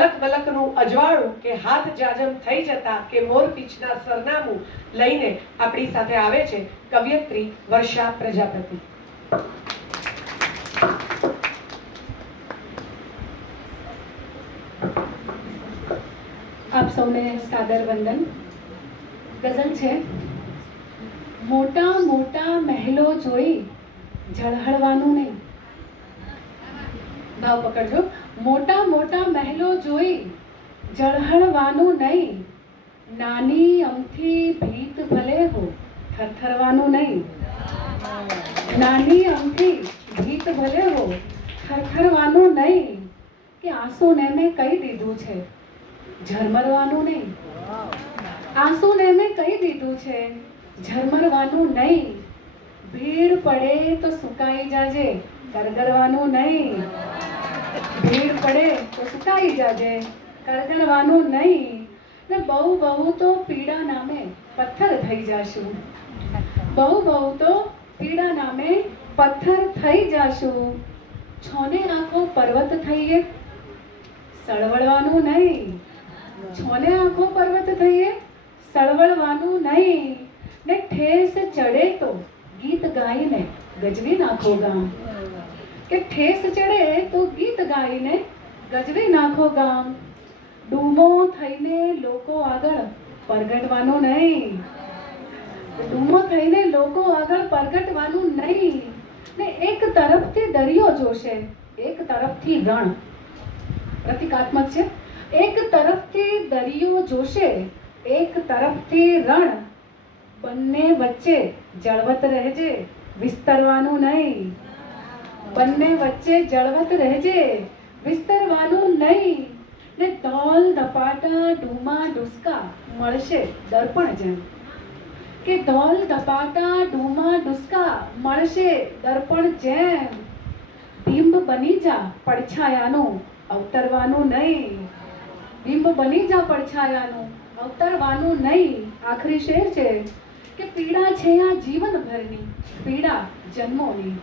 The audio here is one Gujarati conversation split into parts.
અલક બલકનું અજવાળું કે હાથ જાજમ થઈ જતા કે મોર પીછના સરનામું લઈને આપણી સાથે આવે છે કવિયત્રી વર્ષા પ્રજાપતિ. આપ સૌને સાદર વંદન. ગઝલ છે, મોટા મોટા મહેલો જોઈ ઝળહળવાનું નહીં. ભાવ પકડજો. મોટા મોટા મહેલો જોઈ જળહળવાનું નહીં. નાની અમથી ભીત ભલે હો, થરથરવાનું નહીં. નાની અમથી ભીત ભલે હો, થરથરવાનું નહીં. કે આંસુને મેં કહી દીધું છે, ઝરમરવાનું નહીં. આંસુને મેં કહી દીધું છે, ઝરમરવાનું નહીં. ભીડ પડે તો સુકાઈ જાજે કરગરવાનું નહીં. ભીડ પડે તો સુકાઈ જાજે. કરગરવાનું નહીં. ને બહુ બહુ તો પીડા નામે પથ્થર થઈ જાશું. બહુ બહુ તો પીડા નામે પથ્થર થઈ જાશું. છોને આંખો પર્વત થઈએ. સળવળવાનું નહીં. છોને આંખો પર્વત થઈએ. સળવળવાનું નહીં. ને ઠેસ ચડે તો ગીત ગાઈને ગજવી નાખો ગામ. કે ઠેસ ચડે તો ગીત ગાઈને ગજવી નાખો ગામ. ડૂમો થઈને લોકો આગળ પરગટવાનું નહીં. ડૂમો થઈને લોકો આગળ પરગટવાનું નહીં. ને એક તરફથી દરિયો જોશે, એક તરફથી રણ. પ્રતિકાત્મક છે. એક તરફથી દરિયો જોશે, એક તરફથી રણ. બંને વચ્ચે જળવત રહેજે, વિસ્તરવાનું નહીં. બંને વચ્ચે જળવત રહેજે. વિસ્તરવાનું નહીં, ને ઢોલ ધપાટા ડૂમા, ડુસકા મળશે દર્પણ જેમ કે ધોલ ધપાટા ડૂમા, ડુસકા મળશે દર્પણ જેમ બિંબ બની જા પડછાયાનું અવતરવાનું નહીં. બિંબ બની જા પડછાયાનું અવતરવાનું નહીં. આખરી શેર છે કે પીડા છે આ જીવનભરની, પીડા જન્મોની.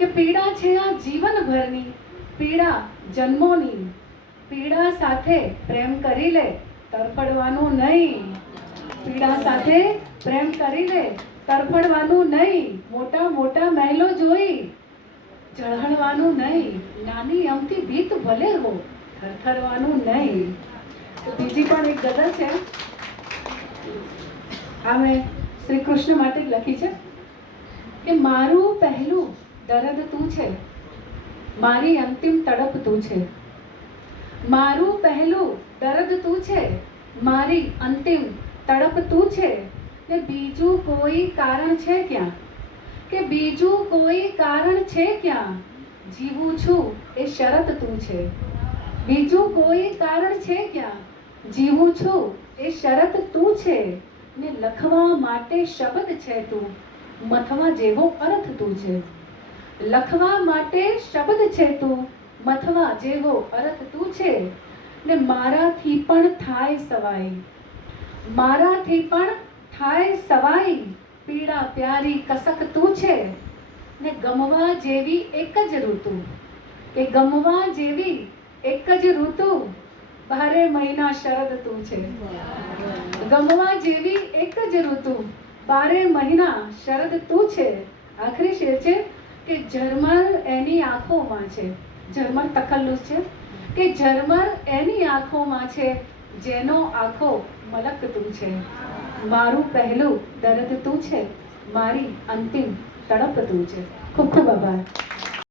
કે પીડા છે આ જીવનભરની, પીડા જન્મોની, પીડા સાથે પ્રેમ કરી લે તરફડવાનું નહીં. પીડા સાથે પ્રેમ કરી લે તરફડવાનું નહીં. મોટા મોટા મહેલો જોઈ, ઝળહળવાનું નહીં. નાની અમથી ભીત ભલે હો, થરથરવાનું નહીં. તો બીજી પણ એક ગઝલ છે. આ મેં શ્રી કૃષ્ણ માટે લખી છે. કે મારું પહેલું દર્દ તું છે? મારી અંતિમ તડપ તું છે. મારું પહેલું દર્દ તું છે. મારી અંતિમ તડપ તું છે. ને બીજું કોઈ કારણ છે ક્યાં? કે બીજું કોઈ કારણ છે ક્યાં? જીવું છું એ શરત તું છે. બીજું કોઈ કારણ છે ક્યાં? જીવું છું એ શરત તું છે. ને લખવા માટે શબ્દ છે તું. મથવા જેવો અર્થ તું છે. લખવા માટે શબ્દ છે તું, મથવા જેવો અર્થ તું છે ને મારાથી પણ થાય સવાઈ. મારાથી પણ થાય સવાઈ પીડા પ્યારી કસક તું છે ને ગમવા જેવી એક જ ઋતુ. કે ગમવા જેવી એક જ ઋતુ બારે મહિના શરદ તું છે. ગમવા જેવી એક જ ઋતુ બારે મહિના શરદ તું છે. આખરી શેર છે કે ઝરમર એની આંખોમાં છે? ઝરમર તકલ્લુસ છે? કે ઝરમર એની આંખોમાં છે જેનો આંખો મલક તું છે? મારું પહેલું દર્દ તું છે? મારી અંતિમ તડપ તું છે. ખૂબ ખૂબ આભાર.